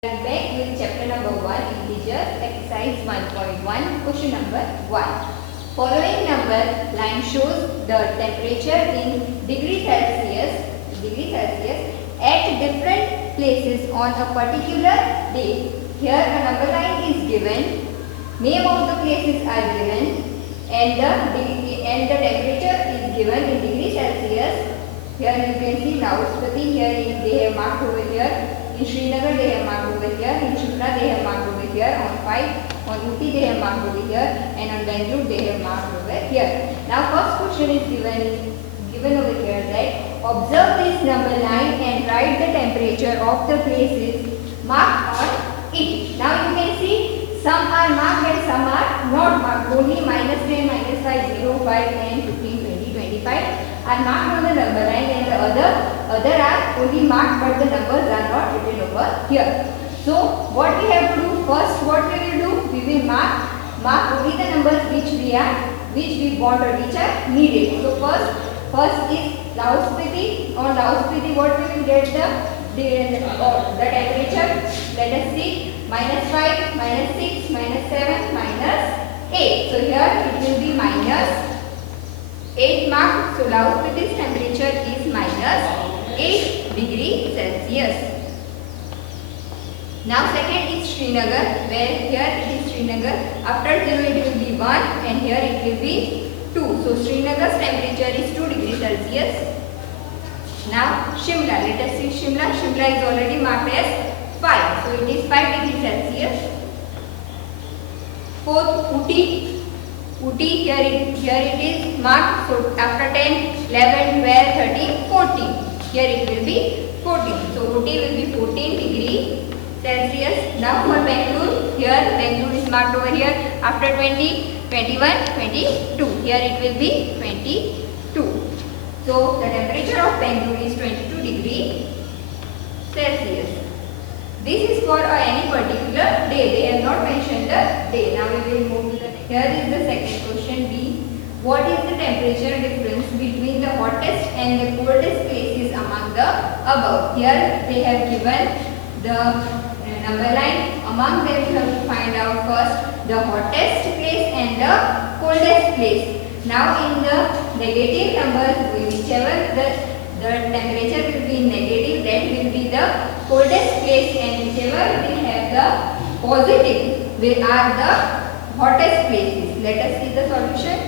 Back with chapter number 1, integers, exercise 1.1, question number 1. Following number line shows the temperature in degree Celsius at different places on a particular day. Here a number line is given, name of the places are given, and the temperature is given in degree Celsius. Here you can see Lauspati, here they have marked over here. In Srinagar they have marked over here, in Shimla they have marked over here, on 5, on Ooty they have marked over here, and on Bangalore they have marked over here. Now first question is given over here that observe this number line and write the temperature of the places marked on it. Now you can see some are marked and some are not marked. Only -10, -5, 0, 5, 10, 15, 20, 25 are marked on the number line, and the other are only marked but the numbers are not written over here. So what we have to do first, what we will do, we will mark only the numbers which we want or which are needed. So first is Lauspiti. On Lauspiti what we will get the temperature. Let us see, -5, -6, -7, -8. So here it will be -8 mark. So Lauspiti's temperature is -8 degree Celsius. Now second is Srinagar, where here it is Srinagar. After 0 it will be 1 and here it will be 2. So Srinagar's temperature is 2 degrees Celsius. Now Shimla, let us see Shimla. Shimla is already marked as 5. So it is 5 degrees Celsius. Fourth, Ooty, here it is marked. So after 10, 11, 12, 13, 14. Here it will be 14. So Ooty will be 14 degree Celsius. Now for Bangalore, here Bangalore is marked over here. After 20, 21, 22. Here it will be 22. So the temperature of Bangalore is 22 degree Celsius. This is for any particular day. They have not mentioned the day. Now we will move to the next. Here is the second question B. What is the temperature difference between the hottest and the coldest places among the above? Here they have given the number line. Among them we have to find out first the hottest place and the coldest place. Now in the negative numbers, whichever the temperature will be negative, that will be the coldest place, and whichever will have the positive will are the hottest places. Let us see the solution.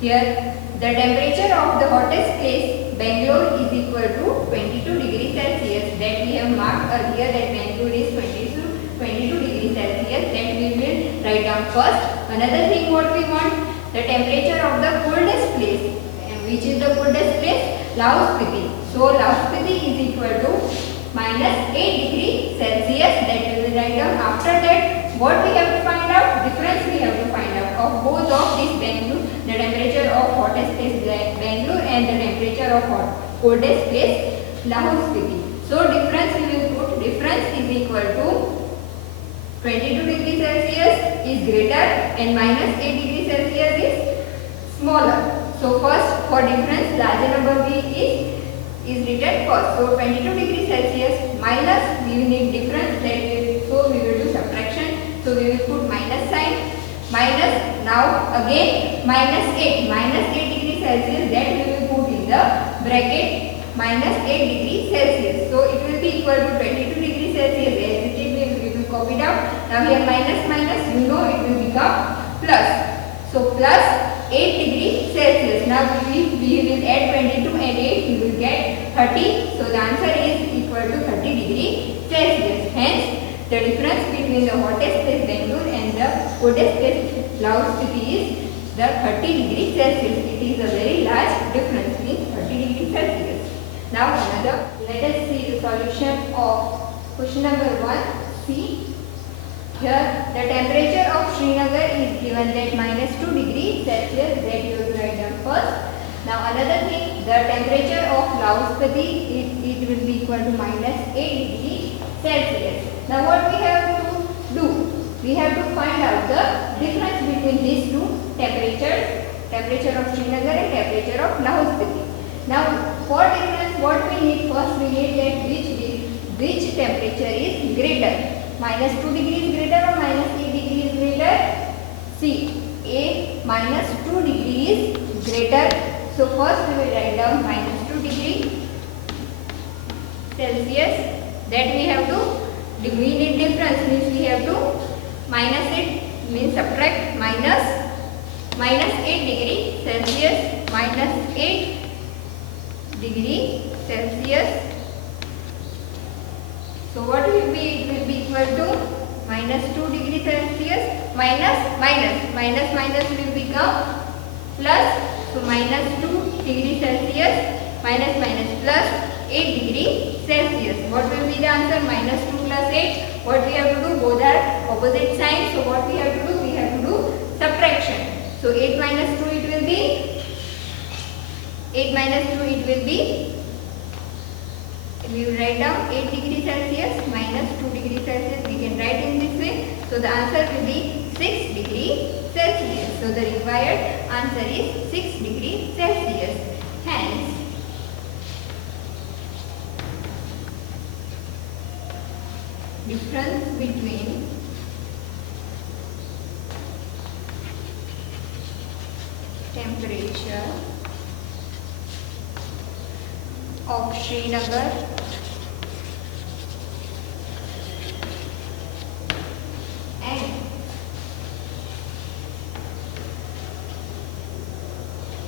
Here the temperature of the hottest place Bangalore is equal to 22 degrees Celsius. That we have marked earlier that Bangalore is 22 degrees Celsius. That we will write down first. Another thing what we want, the temperature of the coldest place. And which is the coldest place? Lauspiti. So Lauspiti is equal to -8 degrees Celsius. That we will write down. After that, what we have to find out? Difference we have to find out of both of these Bangalore. The temperature of hottest place Bangalore and the temperature of coldest place Lauspiti. So difference we will put. Difference is equal to 22 degrees Celsius is greater and -8 degrees Celsius is smaller. So first for difference, larger number B is written first. So 22 degrees Celsius minus, we will need difference, so we will do subtraction. So we will put minus sign, minus, now again -8 degrees Celsius, that we will put in the bracket -8 degrees Celsius. So it will be equal to 22 degrees Celsius. As it is, we will copy it out. Now here minus, you know it will become plus. So plus 8 degrees Celsius. Now we will add 22 and 8, we will get 30. So the answer is equal to 30 degrees Celsius. Hence the difference between the hottest place Bangalore and the coldest place Lauspiti is the 30 degrees Celsius. It is a very large difference, means 30 degrees Celsius. Now let us see the solution of question number 1. See, here the temperature of Srinagar is given that -2 degrees Celsius, that you will write down first. Now another thing, the temperature of Lauspiti, it will be equal to -8 degrees Celsius. Now what we have to do? We have to find out the difference between these two temperatures, temperature of Srinagar and temperature of Lauspiti. Now for difference, what we need first, we need that which temperature is greater. Minus 2 degree is greater or minus 8 degree is greater? See, a minus 2 degree is greater. So first we will write down minus 2 degree Celsius. That we have to, we need difference means we have to minus it, means subtract minus 8 degree Celsius, minus 8 degree Celsius. So what will be? It will be equal to minus 2 degree Celsius minus will become plus. So minus 2 degree Celsius minus plus 8 degree Celsius. What will be the answer? Minus 2 plus 8. What we have to do? Both are opposite signs. So what we have to do? We have to do subtraction. So 8 minus 2 it will be 8 minus 2 it will be, we will write down 8 degree Celsius minus 2 degree Celsius. We can write in this way. So the answer will be 6 degree Celsius. So the required answer is 6 degree Celsius. Hence, difference between temperature of Srinagar and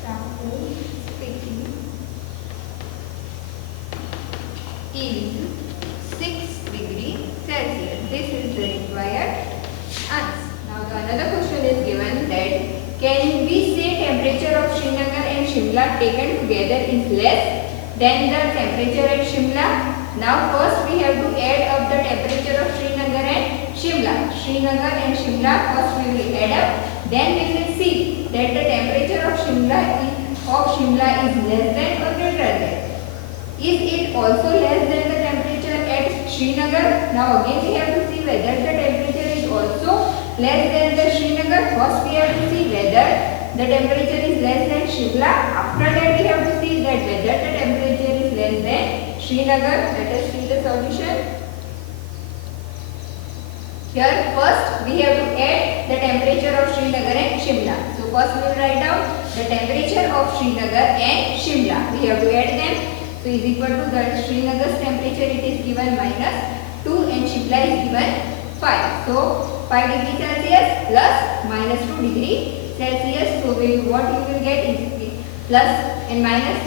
Rahul speaking is 6 degree Celsius. This is the required answer. Now the another question is given that can we say temperature of Srinagar and Shimla taken together is less than the temperature at Shimla? Now first we have to add up the temperature of Srinagar and Shimla. Srinagar and Shimla first we will add up. Then we will see that the temperature of Shimla is less than or greater than. Is it also less than the temperature at Srinagar? Now again we have to see whether the temperature is also less than the Srinagar. First we have to see whether the temperature is less than Shimla. After that we have to see that whether the temperature is less than Srinagar. Let us see the solution. Here first we have to add the temperature of Srinagar and Shimla. So first we will write down the temperature of Srinagar and Shimla. We have to add them. So is equal to the Srinagar's temperature, it is given minus 2 and Shimla is given 5. So 5 degree Celsius plus minus 2 degree Celsius. So what you will get is plus and minus.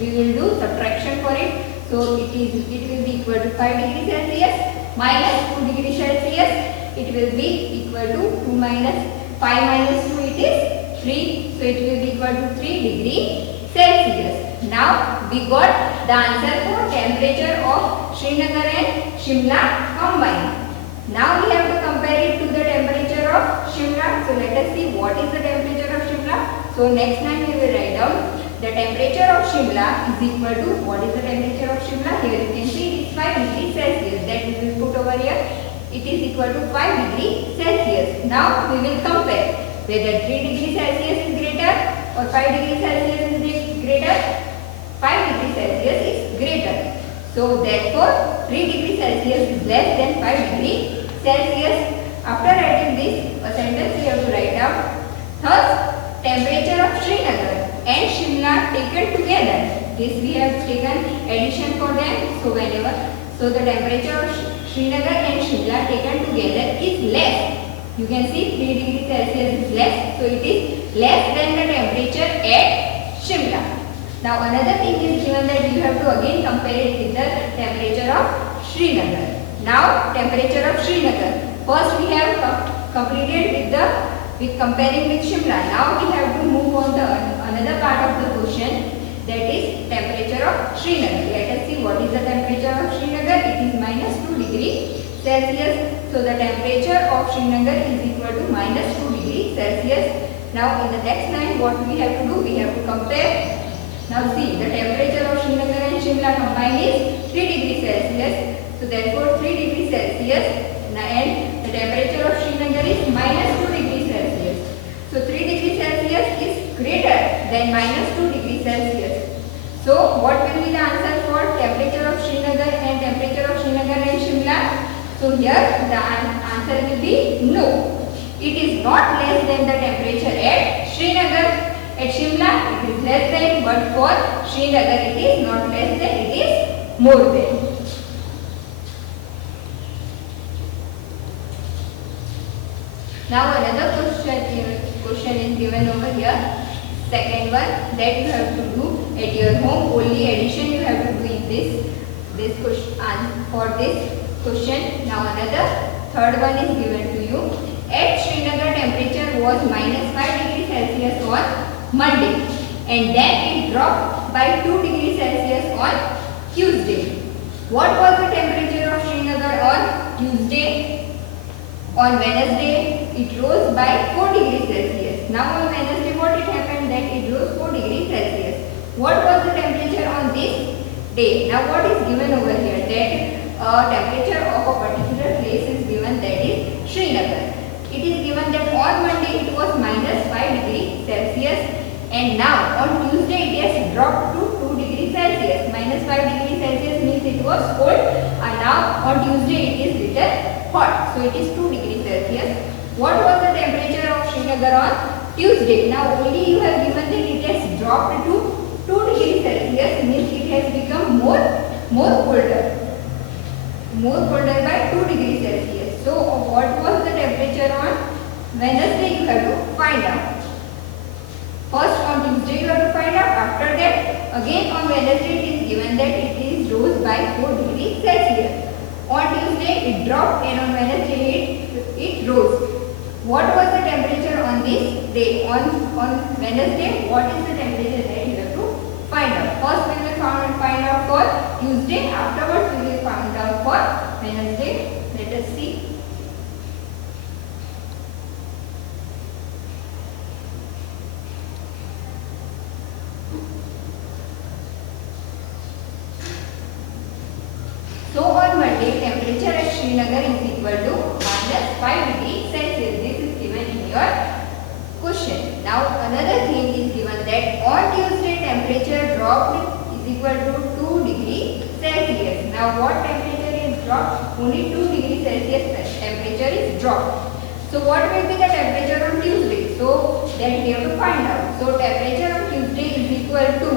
We will do subtraction for it. So it will be equal to 5 degree Celsius minus 2 degree Celsius. It will be equal to 2 minus 5 minus 2, it is 3. So it will be equal to 3 degree Celsius. Now we got the answer for temperature of Srinagar and Shimla combined. Now we have to compare it to the temperature of Shimla. So let us see what is the temperature of Shimla. So next line we will write down the temperature of Shimla is equal to, what is the temperature of Shimla? Here you can see it is 5 degree Celsius. That we will put over here. It is equal to 5 degree Celsius. Now we will compare whether 3 degree Celsius is greater or 5 degree Celsius is greater. 5 degree Celsius is greater. So therefore 3 degree Celsius is less than 5 degree Celsius. After writing this, a sentence we have to write down. Thus, temperature of Srinagar and Shimla taken together. This we have taken addition for them. So the temperature of Srinagar and Shimla taken together is less. You can see 3 degree Celsius is less. So it is less than the temperature at Shimla. Now another thing is given that you have to again compare it with the temperature of Srinagar. Now temperature of Srinagar. First we have completed with comparing with Shimla. Now we have to move on to another part of the question, that is temperature of Srinagar. Let us see what is the temperature of Srinagar. It is minus 2 degree Celsius. So the temperature of Srinagar is equal to minus 2 degree Celsius. Now in the next line what we have to do? We have to compare. Now see, the temperature of Srinagar and Shimla combined is 3 degree Celsius. So therefore 3 degree Celsius and the temperature of Srinagar is minus 2 degree Celsius. So 3 degree Celsius is greater than minus 2 degree Celsius. So what will be the answer for temperature of Srinagar and temperature of Srinagar and Shimla? So here the answer will be no. It is not less than the temperature at Srinagar. At Shimla it is less than, but for Srinagar it is not less than, it is more than. Now another question is given over here. Second one that you have to do at your home. Only addition you have to do in this question for this question. Now another third one is given to you. At Srinagar temperature was -5 degrees Celsius on Monday and then it dropped by 2 degrees Celsius on Tuesday. What was the temperature of Srinagar on Tuesday? On Wednesday it rose by 4 degrees Celsius. Now on Wednesday what it happened, that it rose 4 degrees Celsius. What was the temperature on this day? Now what is given over here, that temperature of a particular place is given, that is Srinagar. It is given that on Monday it was -5 degrees Celsius and now on Tuesday it has dropped to 2 degrees Celsius. -5 degrees Celsius means it was cold and now on Tuesday it is little hot. So it is 2 degrees Celsius. What was the temperature of Srinagar on Tuesday? Now only you have given that it has dropped to 2 degrees Celsius, means it has become more colder. More colder by 2 degrees Celsius. So what was the temperature on Wednesday? You have to find out. First on Tuesday you have to find out. After that again on Wednesday it is given that it is rose by 4 degrees Celsius. On Tuesday it dropped and on Wednesday it rose. What was the temperature on this day? On Wednesday, what is the temperature that you have to find out? First we will find out for Tuesday. Afterwards we will find out for Wednesday. Let us see. So on Monday temperature at Srinagar is equal to -5 degrees Celsius. This is given in your question. Now another thing is given that on Tuesday temperature dropped is equal to 2 degrees Celsius. Now what temperature is dropped? Only 2 degrees Celsius temperature is dropped. So what will be the temperature on Tuesday? So that we have to find out. So temperature on Tuesday is equal to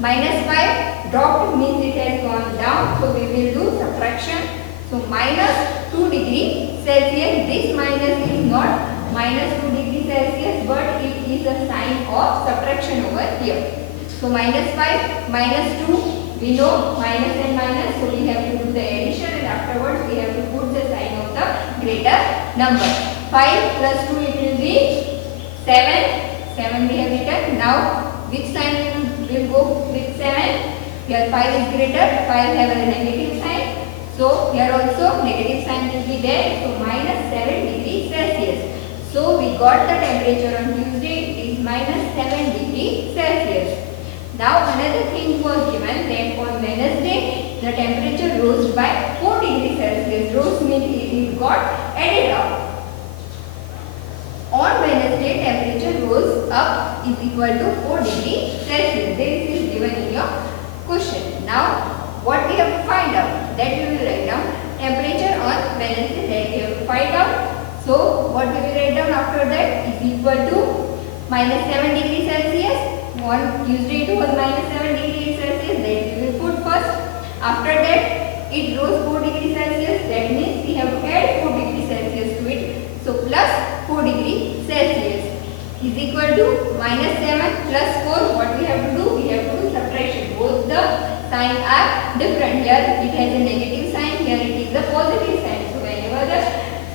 -5. Dropped means it has gone down. So we will do subtraction. So -2 degrees Celsius. This minus is not -2 degrees Celsius, but it is a sign of subtraction over here. So -5 -2, we know minus and minus, so we have to do the addition and afterwards we have to put the sign of the greater number. 5 plus 2 it will be 7. 7 we have written. Now which sign will go with 7? Here 5 is greater, 5 have a negative sign. So here also negative sign will be there. So -7 degrees Celsius. So we got the temperature on Tuesday, it is -7 degrees Celsius. Now another thing was given that on Wednesday the temperature rose by 4 degrees Celsius. Rose means it got added up. On Wednesday temperature rose up is equal to 4 degrees Celsius. This is given in your question. Now what we have to find out, that we will write down temperature on Wednesday, that we have to find out. So what we will write down after that is equal to -7 degrees Celsius. On Tuesday it was -7 degrees Celsius, that we will put first. After that it rose 4 degrees Celsius, that means we have to add 4 degrees Celsius to it. So plus 4 degrees Celsius is equal to -7 plus 4. What we have to do? We have to do subtraction. Both the signs are different. Here it has a negative sign, here it is a positive sign. So whenever the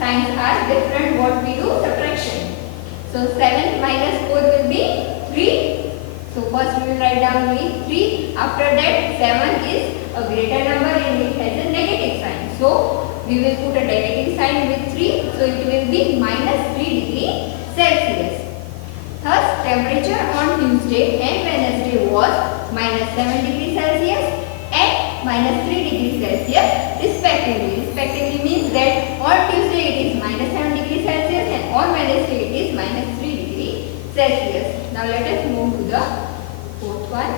signs are different, what we do? Subtraction. So 7 minus 4 will be 3. So first we will write down with 3. After that 7 is a greater number and it has a negative sign. So we will put a negative sign with 3. So it will be -3 degrees Celsius. Thus temperature on Tuesday and Wednesday was -7 degrees Celsius and -3 degrees Celsius respectively. Respectively means that on Tuesday it is -7 degrees Celsius and on Wednesday it is -3 degrees Celsius. Now let us move to the fourth one.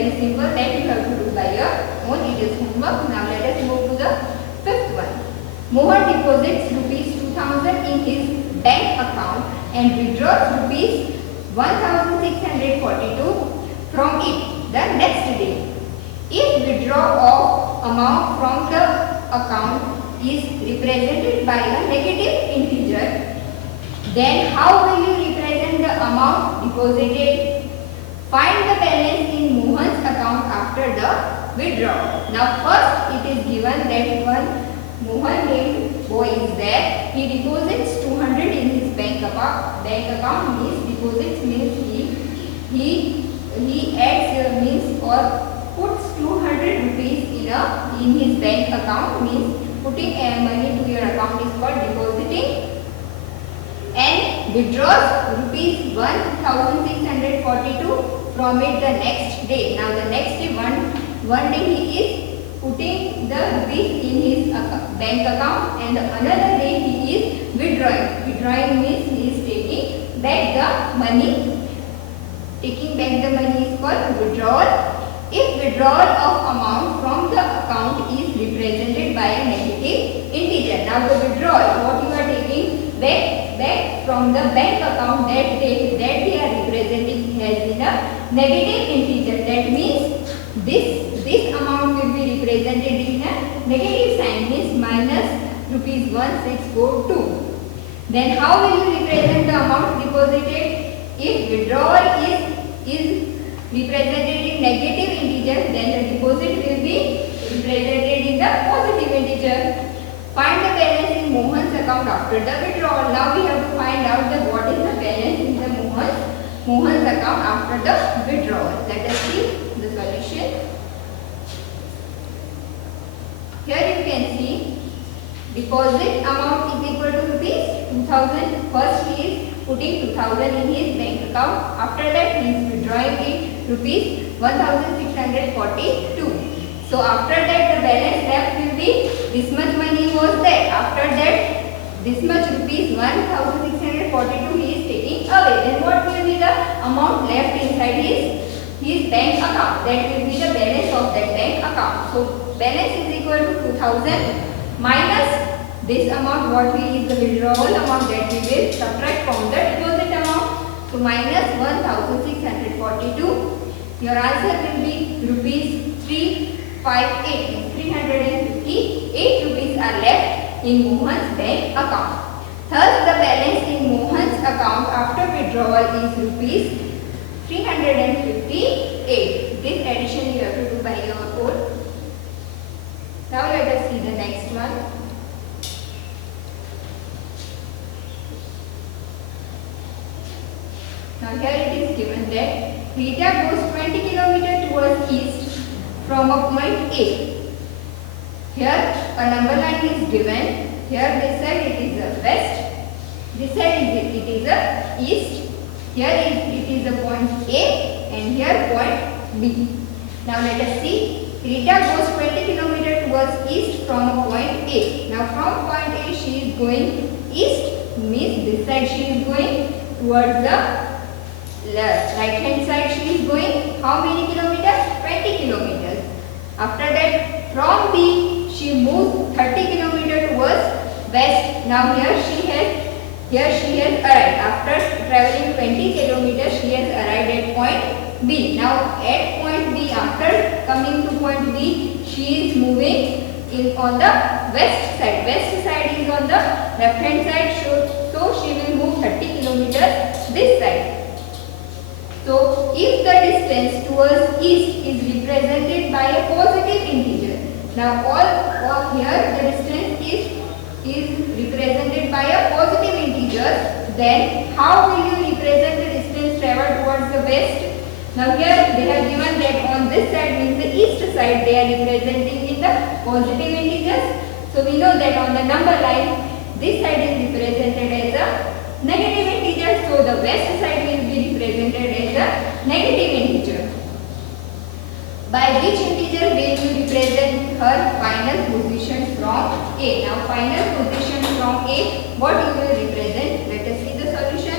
very simple, that you have to do by your own. It is homework. Now let us move to the fifth one. Mohan deposits rupees 2000 in his bank account and withdraws rupees 1642 from it the next day. If withdrawal of amount from the account is represented by a negative integer, then how will you represent the amount deposited? Find the balance in Mohan's account after the withdrawal. Now first it is given that one Mohan named boy is there. He deposits 200 in his bank account. Bank account means deposits means he adds means or puts 200 rupees in his bank account, means putting money to your account is called depositing, and withdraws rupees 1642 from it the next day. Now the next day one day he is putting the rupees in his bank account, and the another day he is withdrawing. Withdrawing means he is taking back the money. Taking back the money is called withdrawal. If withdrawal of amount from the account is represented by a negative integer. Now the withdrawal, what you are taking back from the bank account, that they are representing as in a negative integer. That means this amount will be represented in a negative sign, means minus rupees 1642. Then how will you represent the amount deposited? If withdrawal is represented in negative integer, then the deposit will be represented in the positive integer. Find the balance in Mohan's account after the withdrawal. Now we have to find out that what is the balance in the Mohan's account after the withdrawal. Let us see the solution. Here you can see deposit amount is equal to rupees 2000. First he is putting 2000 in his bank account. After that he is withdrawing it rupees 1642. So after that the balance left will be this much money was there. After that this much rupees 1642 he is taking away. Then what will be the amount left inside his bank account? That will be the balance of that bank account. So balance is equal to 2000 minus this amount, what is the withdrawal amount, that we will subtract from the deposit amount. So minus 1642. Your answer will be rupees 358. 358 rupees are left in Mohan's bank account. Thus the balance in Mohan's account after withdrawal is rupees 358. This addition you have to do by your own. Now let us see the next one. Now here it is given that Rita goes 20 km towards east from a point A. Here a number line is given. Here this side it is a west. This side it is a east. Here it is a point A and here point B. Now let us see. Rita goes 20 km towards east from a point A. Now from point A she is going east, means this side she is going towards the right hand side she is going how many kilometers? 20 kilometers. After that from B she moves 30 kilometers towards west. Now here she has arrived. After traveling 20 kilometers she has arrived at point B. Now at point B, after coming to point B, she is moving on the west side. West side is on the left hand side, so she will move 30 kilometers this side. So if the distance towards east is represented by a positive integer. Now all here the distance is represented by a positive integer. Then how will you represent the distance traveled towards the west? Now here they have given that on this side, means the east side, they are representing in the positive integers. So we know that on the number line this side is represented as a negative integer. So the west side will be represented as a negative integer. By which integer will you represent her final position from A? Now final position from A, what you will represent? Let us see the solution.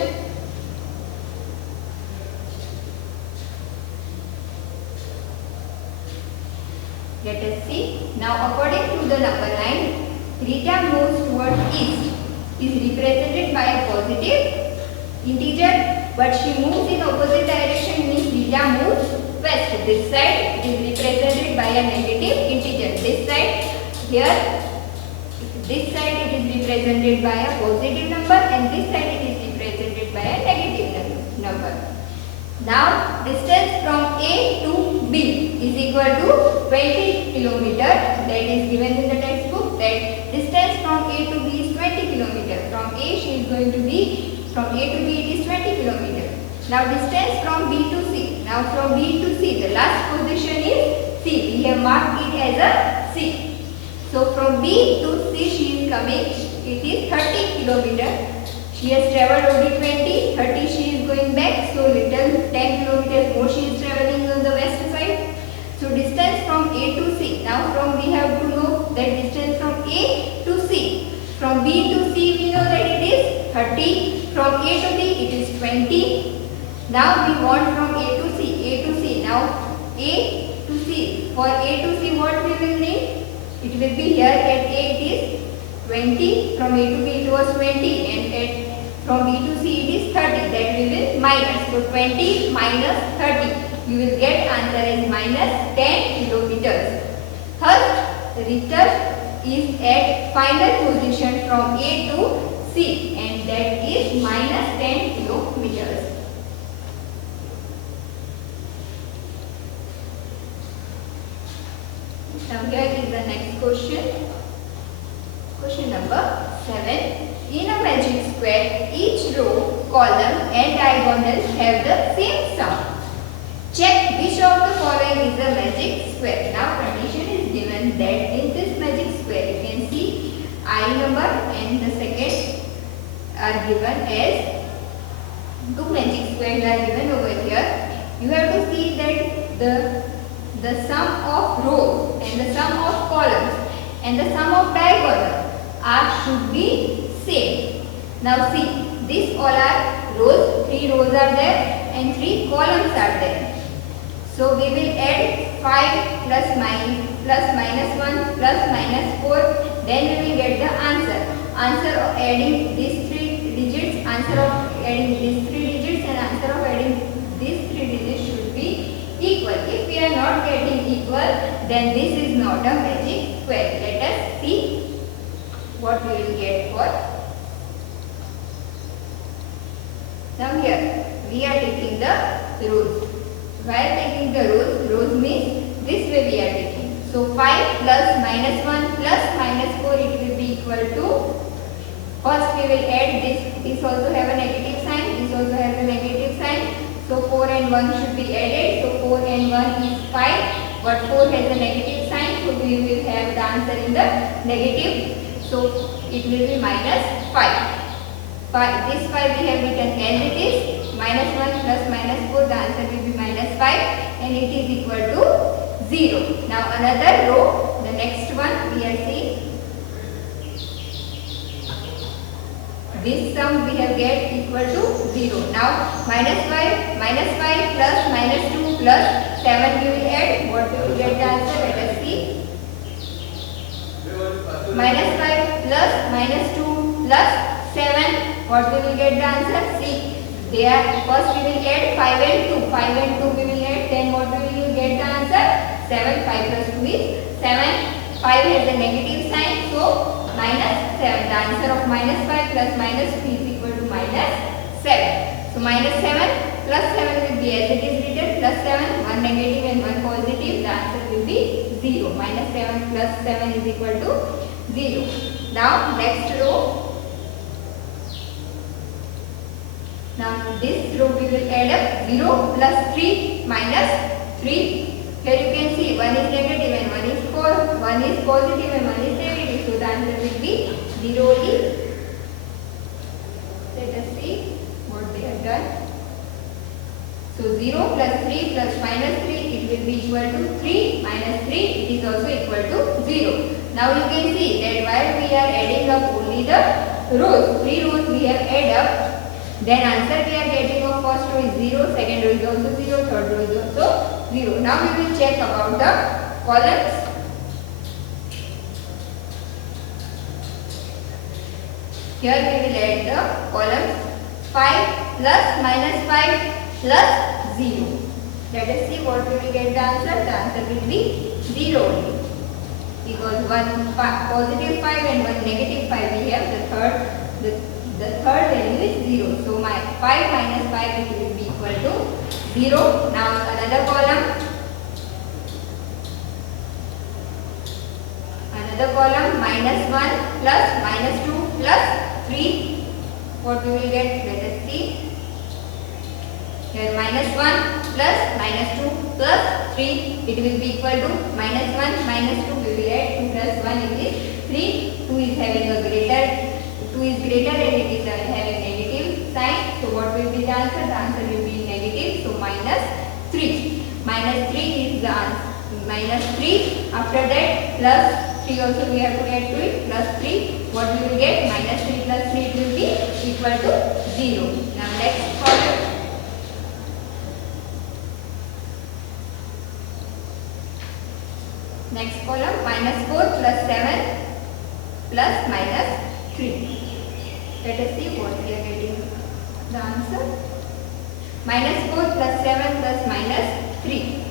Now according to the number line, Rita moves towards east is represented by a positive integer, but she moves in opposite direction means Rita moves west. This side it is represented by a negative integer. This side it is represented by a positive number, and this side it is represented by a negative number. Now distance from A to B is equal to 20 kilometer. That is given in the textbook, that distance from A to B is 20 kilometer. From A she is going to be, from A to B it is 20 kilometer. Now distance from B to C. Now from B to C, the last position is C. We have marked it as a C. So from B to C she is coming, it is 30 kilometer. She has travelled only 20, 30 she is going back, so little 10 kilometers more she is travelling on the west side. So distance from A to C. Now from we have to know that distance from A to C. From B to C we know that it is 30. From A to B it is 20. Now we want from A to C. A to C. Now A to C. For A to C what we will need? It will be here at A it is 20. From A to B it was 20, and from B to C it is 30. That we will minus. So 20 minus 30. You will get answer as minus 10 kilometers. Thus, Richter is at final position from A to C, and that is minus 10 kilometers. Now here is the next question. Question number 7. In a magic square, each row, column and diagonal have the same sum. Check which of the following is a magic square. Now condition is given that in this magic square you can see I number and the second are given as two magic squares are given over here. You have to see that the sum of rows and the sum of columns and the sum of diagonal should be same. Now see, these all are rows, 3 rows are there and 3 columns are there. So we will add 5 plus minus 1 plus minus 4, then we will get the answer. Answer of adding these 3 digits, answer of adding these 3 digits and answer of adding these 3 digits should be equal. If we are not getting equal, then this is not a magic square. Let us see what we will get for. Now here we are taking the rows. While taking the rows means this way we are taking. So 5 plus minus 1 plus minus 4 it will be equal to, first we will add this also have a negative sign, this also has a negative sign. So 4 and 1 should be added. So 4 and 1 is 5, but 4 has a negative sign, so we will have the answer in the negative. So it will be minus 5. This 5 we have written as it is, minus 1 plus minus 4, the answer will be minus 5 and it is equal to 0. Now another row, the next one we are seeing. This sum we have get equal to 0. Now minus 5 plus minus 2 plus 7 we will add. What we will get the answer? Let us see. Minus 5 plus minus 2 plus 7. What we will get the answer? See, there first we will add 5 and 2. 5 and 2 we will add. Then what we will get the answer? 7. 5 plus 2 is 7. 5 has a negative sign, so minus 7. The answer of minus 5 plus minus 2 is equal to minus 7. So minus 7 plus 7 will be as it is written, plus 7, 1 negative and 1 positive. The answer will be 0. Minus 7 plus 7 is equal to 0. Now next row. Now this row we will add up 0 plus 3 minus 3. Here you can see 1 is negative and 1 is 4, 1 is positive and 1 is negative. So the answer will be 0 only. Let us see what they have done. So 0 plus 3 plus minus 3, it will be equal to 3 minus 3, it is also equal to 0. Now you can see that while we are adding up only the rows, 3 rows we have add up, then answer we are getting of first row is 0, second row is also 0, third row is also 0. Now we will check about the columns. Here we will add the columns 5 plus minus 5 plus 0. Let us see what we will get the answer. The answer will be 0 only. Because one positive 5 and one negative 5 we have, the third value is 0. So my 5 minus 5 it will be equal to 0. Now another column. Another column minus 1 plus minus 2 plus 3. What we will get? Let us see. Here minus 1 plus minus 2 plus 3. It will be equal to minus 1 minus 2. We will add 2 plus 1 it is 3. 2 is having a greater. 2 is greater and it is having negative sign. So what will be the answer? The answer will be negative. So minus 3. Minus 3 is the answer. Minus 3. After that plus 3 also we have to add to it. Plus 3. What we will get? Minus 3 plus 3 it will be equal to 0. Now next column. Next column minus 4 plus 7 plus minus 3. Let us see what we are getting the answer. Minus 4 plus 7 plus minus 3.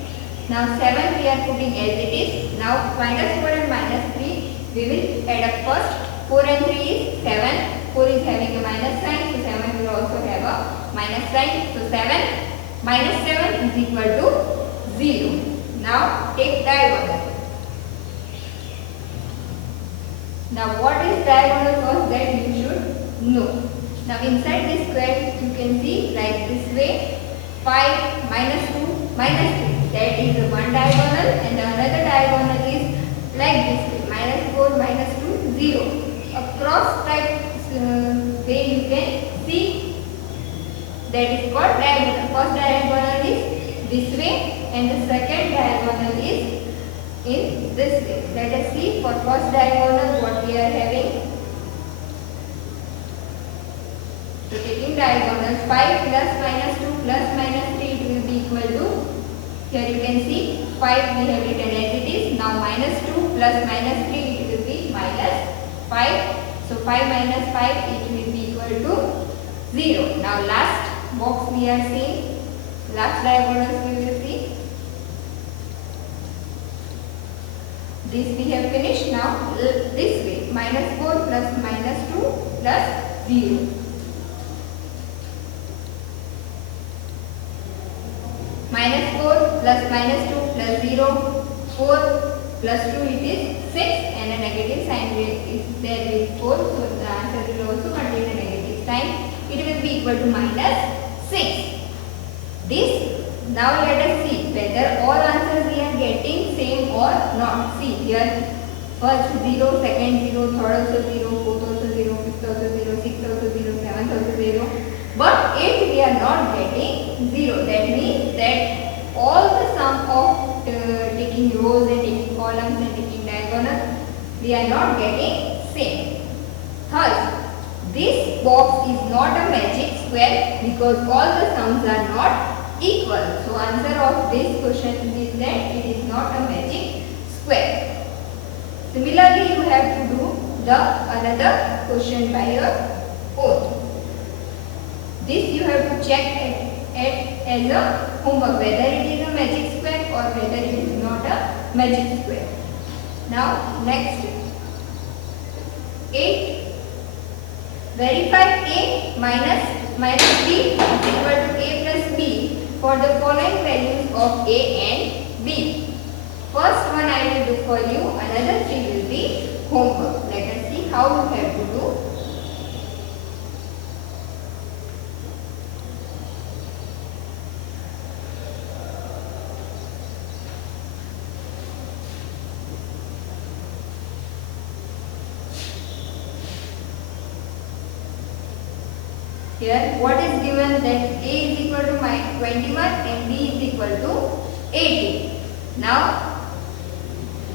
Now 7 we are putting as it is. Now minus 4 and minus 3 we will add up first. 4 and 3 is 7. 4 is having a minus sign. So 7 will also have a minus sign. So 7 minus 7 is equal to 0. Now take diagonal. Now what is diagonal first that you should know. Now inside this square you can see like this way 5 minus 2 minus 3. That is one diagonal and the another diagonal is like this way minus 4 minus 2 0. A cross type way you can see that is called diagonal. First diagonal is this way and the second diagonal is in this way. Let us see for first diagonal what we are having. So taking diagonals 5 plus minus 2 plus minus 3 it will be equal to, here you can see 5 we have written as it is. Now minus 2 plus minus 3 it will be minus 5. So 5 minus 5 it will be equal to 0. Now last box we are seeing, last diagonals we will see. This we have finished. Now this way minus 4 plus minus 2 plus 0. Minus 4 plus minus 2 plus 0. 4 plus 2 it is 6 and a negative sign is there with 4. So the answer will also contain a negative sign. It will be equal to minus 6. This, now let us see whether all answers we are getting same or not. See here first 0, second 0, third also 0, fourth also 0, fifth also 0, sixth also 0, seventh also 0. But 8 we are not getting 0. That means that all the sum of taking rows and taking columns and taking diagonals we are not getting same. Thus this box is not a magic square because all the sums are not equal. So answer of this question is that it is not a magic square. Similarly you have to do the another question by your own. This you have to check at as a homework whether it is a magic square or whether it is not a magic square. Now next 8. Verify A minus B is equal to A plus B for the following values of A and B. First one I will do for you, another 3 will be homework. Let us see how you have to do. Here what is given that A is equal to 21 and B is equal to 80. Now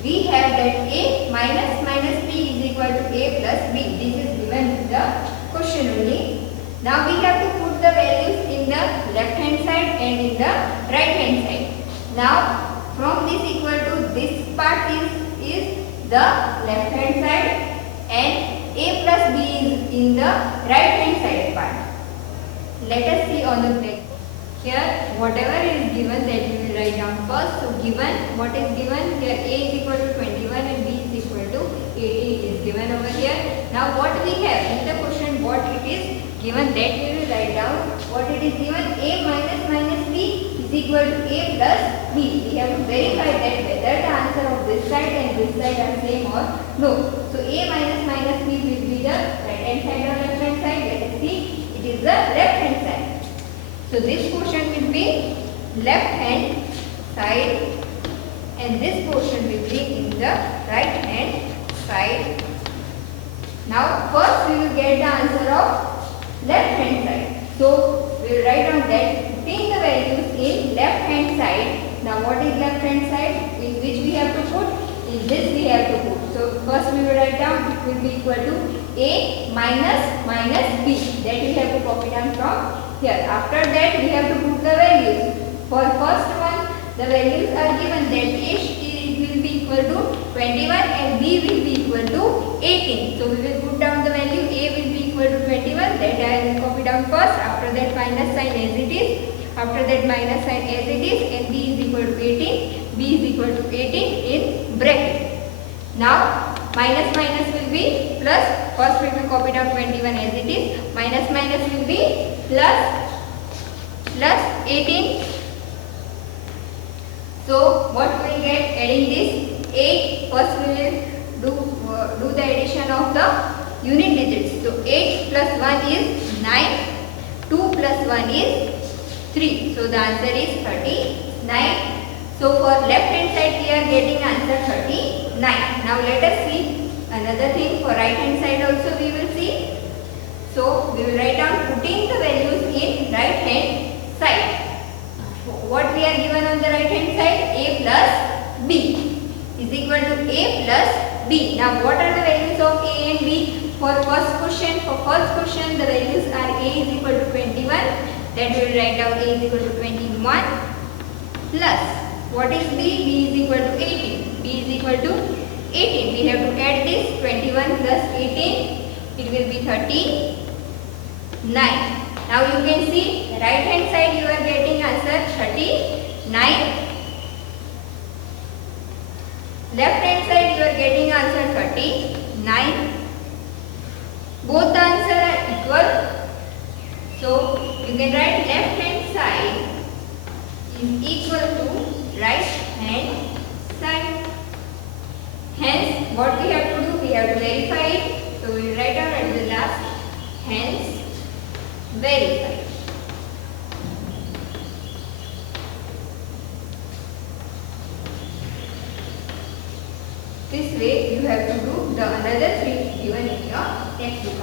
we have that A minus B is equal to A plus B. This is given in the question only. Now we have to put the values in the left hand side and in the right hand side. Now from this equal to this part is the left hand side and A plus B is in the right hand side part. Let us see on the blackboard. Here whatever is given that we will write down first. So given, what is given here? A is equal to 21 and B is equal to 18 is given over here. Now what we have in the question, what it is given, that we will write down. What it is given, A minus B is equal to A plus B. We have to verify that whether the answer of this side and this side are same or no. So A minus B will be the right hand side or left hand side. Let us see, it is the left hand side. So this portion will be left hand side and this portion will be in the right hand side. Now first we will get the answer of left hand side. So we will write down that putting the values in left hand side. Now what is left hand side? In which we have to put? In this we have to put. So first we will write down, it will be equal to A minus B. That we have to copy down from here. After that we have to put the values. For first one the values are given that A will be equal to 21 and B will be equal to 18. So we will put down the value. A will be equal to 21, that I will copy down first. After that minus sign as it is. After that minus sign as it is, and B is equal to 18. B is equal to 18 in bracket. Now minus will be plus. First we will copy down 21 as it is. Minus will be plus 18. So what we will get adding this 8? First we will do the addition of the unit digits. So 8 plus 1 is 9. 2 plus 1 is 3. So the answer is 39. So for left hand side we are getting answer 39. Now let us see another thing. For right hand side also we will see. So we will write down putting the values in right hand side. What we are given on the right hand side? A plus B is equal to A plus B. Now what are the values of A and B? For first question the values are A is equal to 21. That we will write down A is equal to 21 plus what is B? B is equal to 18. B is equal to 18. We have to add this 21 plus 18. It will be 39. Now you can see right hand side you are getting answer 39. Left hand side you are getting answer 39. Both the answer are equal. So you can write left hand side is equal to right hand side. Hence what we have to do? We have to verify it. So we will write down at the last, hence verify. This way you have to do the another 3 given in your textbook.